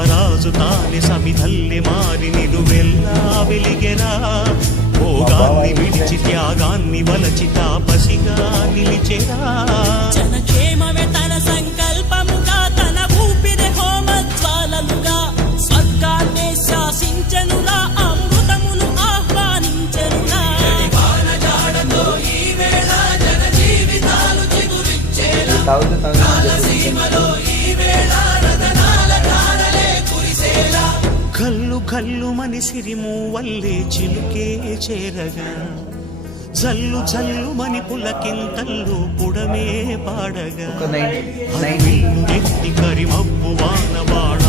మహారాజు తానే సమిధల్లె మారి నిలువెల్లా వెలిగెరా. భోగాన్ని విడిచి త్యాగాన్ని వలచి తాపసిగా నిలిచెరా. జనక్షేమమే తన సంకల్పముగా, తన ఊపిరి హోమజ్వాలలుగా స్వర్గాన్నే శాసించెనురా, అమృతమును ఆహ్వానించెనురా. కల్లు కల్లు మని సిరిము వల్లే చిలుకే చేరగా, జల్లు జల్లు మని పులకింతల్లు పుడమే పాడగా, ఎత్తి కరిమబ్బు వాన బాణ